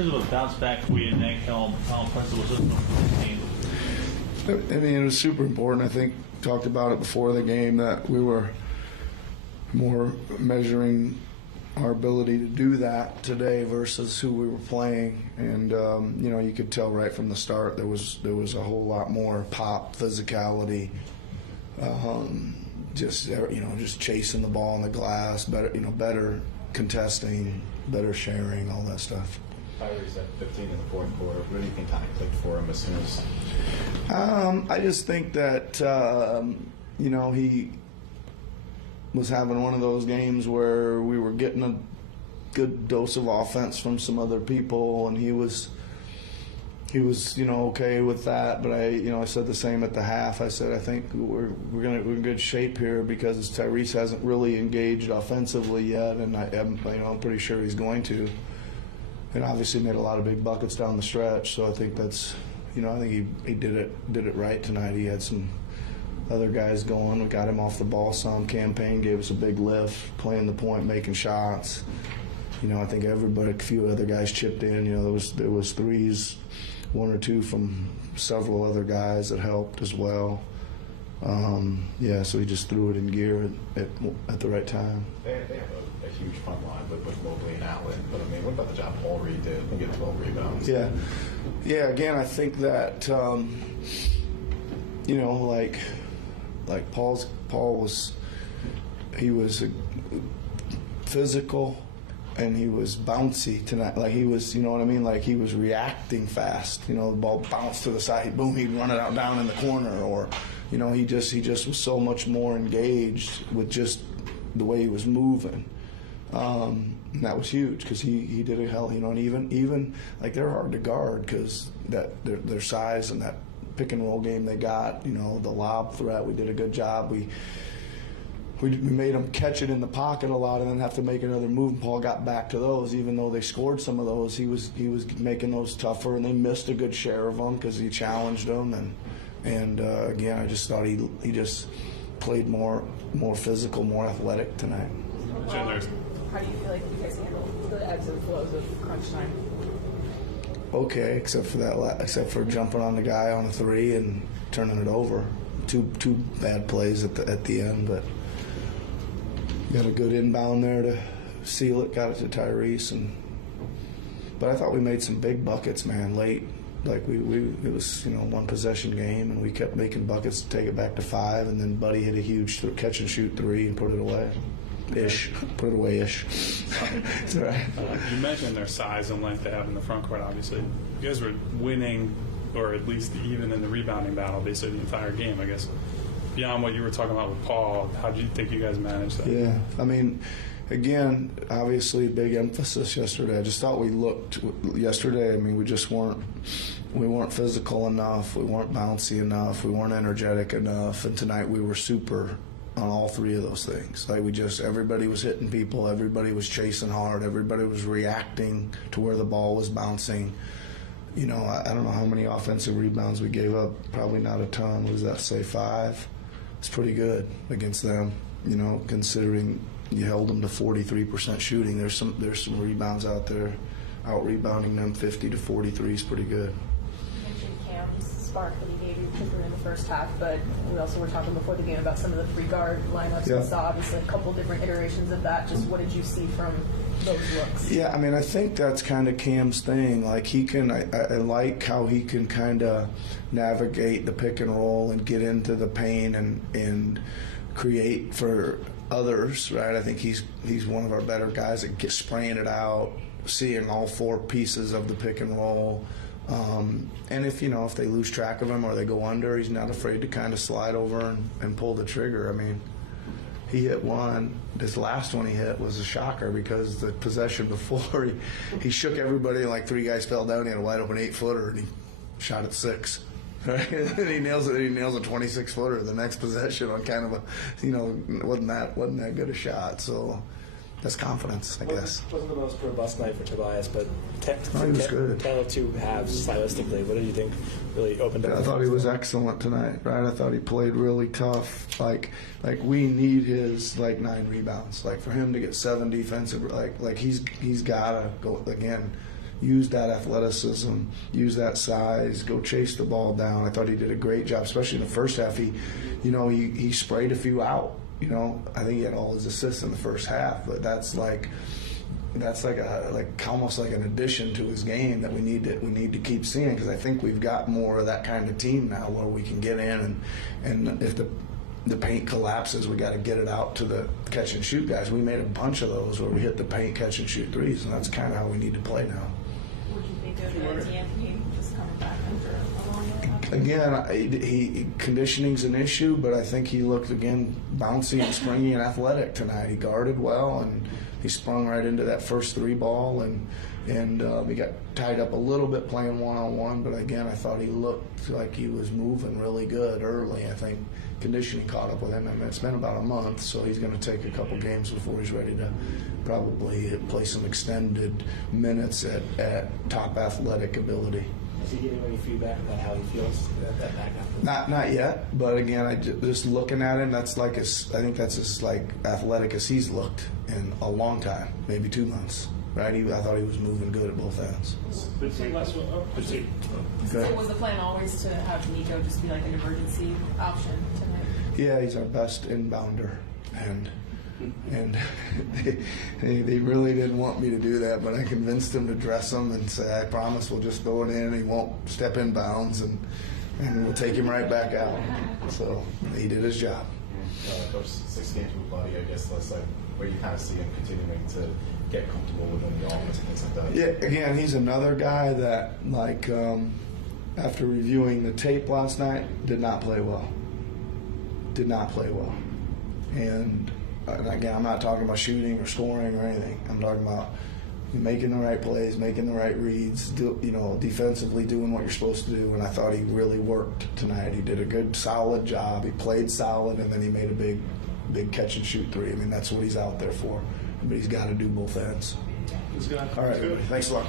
terms of a bounce back for you, Nick, how impressive was this from the team? I mean, it was super important. I think talked about it before the game that we were more measuring our ability to do that today versus who we were playing, and you could tell right from the start there was a whole lot more pop, physicality, just chasing the ball in the glass, better contesting, better sharing, all that stuff. Tyrese at 15 in the fourth quarter. What do you think kind of clicked for him as soon as? I just think that he was having one of those games where we were getting a good dose of offense from some other people, and he was okay with that. But I said the same at the half. I said I think we're in good shape here because Tyrese hasn't really engaged offensively yet, and I'm pretty sure he's going to. And obviously made a lot of big buckets down the stretch. So I think that's I think he did it right tonight. He had some other guys going. We got him off the ball some. Campaign gave us a big lift, playing the point, making shots. I think a few other guys chipped in. There was threes, one or two from several other guys that helped as well. So he just threw it in gear at the right time. They have a huge front line with Mobley and Allen. But, I mean, what about the job Paul Reed did? He get 12 rebounds. Yeah, again, I think that, like Paul was physical and he was bouncy tonight. Like he was, like he was reacting fast. The ball bounced to the side, boom, he'd run it out down in the corner, or he just was so much more engaged with just the way he was moving. And that was huge because he did a hell, and even like they're hard to guard because their size and that pick and roll game they got, the lob threat, we did a good job. We made them catch it in the pocket a lot and then have to make another move. And Paul got back to those, even though they scored some of those. He was making those tougher, and they missed a good share of them because he challenged them. And again, I just thought he just played more physical, more athletic tonight. How do you feel like you guys handled the ebbs and flows of crunch time? Okay, except for jumping on the guy on a three and turning it over. Two bad plays at the end, but got a good inbound there to seal it. Got it to Tyrese, but I thought we made some big buckets, man, late. Like it was one possession game, and we kept making buckets to take it back to 5, and then Buddy hit a huge catch and shoot 3 and put it away. Put it away-ish. It's all right. You mentioned their size and length they have in the front court, obviously. You guys were winning, or at least even in the rebounding battle, basically the entire game, I guess. Beyond what you were talking about with Paul, how do you think you guys managed that? Yeah, I mean, again, obviously big emphasis yesterday. I just thought we looked yesterday, I mean, we weren't physical enough, we weren't bouncy enough, we weren't energetic enough, and tonight we were super on all 3 of those things. Like everybody was hitting people, everybody was chasing hard, everybody was reacting to where the ball was bouncing. I don't know how many offensive rebounds we gave up, probably not a ton. What does that say, 5? It's pretty good against them, considering you held them to 43% shooting. There's some rebounds out there, out-rebounding them 50 to 43 is pretty good. You mentioned Cam's spark that he gave you, particularly in the first half, but we also were talking before the game about some of the free guard lineups. Yeah. We saw obviously a couple different iterations of that. Just what did you see from those looks? Yeah, I mean, I think that's kind of Cam's thing. Like I like how he can kind of navigate the pick and roll and get into the paint and create for others, right? I think he's one of our better guys at spraying it out, seeing all 4 pieces of the pick and roll. And if they lose track of him or they go under, he's not afraid to kind of slide over and pull the trigger. I mean, he hit one. This last one he hit was a shocker because the possession before he shook everybody and like 3 guys fell down. He had a wide open 8-footer and he shot at 6. Right? And he nails it. He nails a 26-footer the next possession on kind of a wasn't that good a shot. So that's confidence, I guess. Wasn't the most robust night for Tobias, but he was good. Tale of 2 halves stylistically. What do you think really opened up? I thought he was excellent tonight, right? I thought he played really tough. Like we need his 9 rebounds. Like for him to get 7 defensive, like he's gotta go again. use that athleticism, use that size, go chase the ball down. I thought he did a great job, especially in the first half. He sprayed a few out. I think he had all his assists in the first half, but that's almost like an addition to his game that we need to keep seeing, because I think we've got more of that kind of team now where we can get in and if the paint collapses, we got to get it out to the catch and shoot guys. We made a bunch of those where we hit the paint, catch and shoot threes, and that's kind of how we need to play now. What do you think of D'Antoni just coming back after a long year? Again, conditioning's an issue, but I think he looked, again, bouncy and springy and athletic tonight. He guarded well, and he sprung right into that first three ball, and he got tied up a little bit playing one-on-one, but again, I thought he looked like he was moving really good early. I think conditioning caught up with him. I mean, it's been about a month, so he's going to take a couple games before he's ready to probably play some extended minutes at top athletic ability. Is he giving any feedback about how he feels at that back after? Not yet, but again, just looking at him, I think that's as like athletic as he's looked in a long time, maybe 2 months. Right? I thought he was moving good at both ends. So was the plan always to have Nico just be like an emergency option tonight? Yeah, he's our best inbounder, and they really didn't want me to do that, but I convinced him to dress him and say, I promise we'll just throw it in, he won't step in bounds, and we'll take him right back out. So he did his job. Those 6 games with Buddy, I guess that's like where you kind of see him continuing to get comfortable within the offense and things like that. Yeah, again, he's another guy that, like, after reviewing the tape last night, did not play well. And again, I'm not talking about shooting or scoring or anything. I'm talking about making the right plays, making the right reads, defensively doing what you're supposed to do. And I thought he really worked tonight. He did a good, solid job. He played solid, and then he made a big catch and shoot three. I mean, that's what he's out there for. But he's got to do both ends. All right, everybody. Thanks a lot.